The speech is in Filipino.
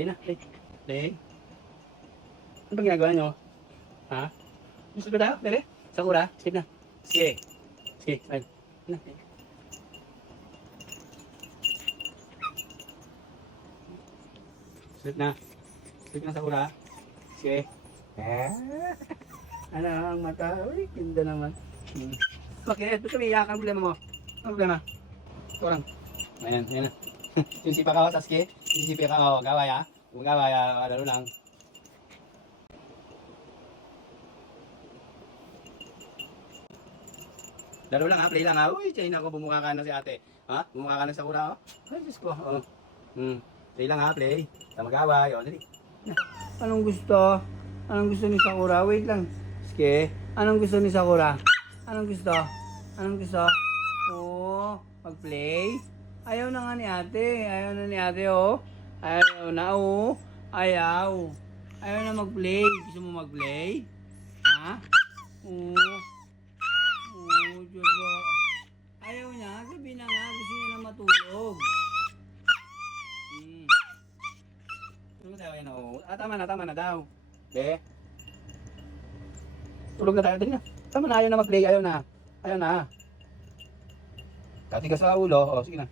Play na, play. Play. Ano bang ginagawa nyo? Ha? Gusto ba tayo? Dali? Sakura? Skip na. Sige. Sige, smile. Na. Slip na. Slip na Sakura. Sige. Ano ang mata? Uy, ganda naman. Bakit? Ba't kami iyakan? Ang problema mo? Ang problema? Ito lang. Ayan, ayan na. Yung sipa ka, Sasuke. Yung sipa ka, gaway ha. Kung gaway, lalo lang. Laro lang ha, play lang ha. Uy, China ko, bumukha ka na si ate. Ha? Bumukha ka na sa Sakura, oh. Ay, Diyos ko, oh. Play lang ha, play. Sa magaway, oh, dali. Anong gusto? Anong gusto ni Sakura? Wait lang. Sige. Anong gusto ni Sakura? Anong gusto? Anong gusto? Oh, mag-play? Ayaw na nga ni ate. Ayaw na ni ate, oh. Ayaw na, oh. Ayaw. Ayaw na mag-play. Gusto mo mag-play? Ha? Oh. Oh, diba? Ayaw niya. Sabi na nga. Gusto niya na matulog. Tulog na tayo. Ayan, oh. Tama na daw. Be. Tulog na tayo. Dali na. Tama na. Ayaw na mag-play. Ayaw na. Ayaw na. Katigas sa ulo. Oh, sige na.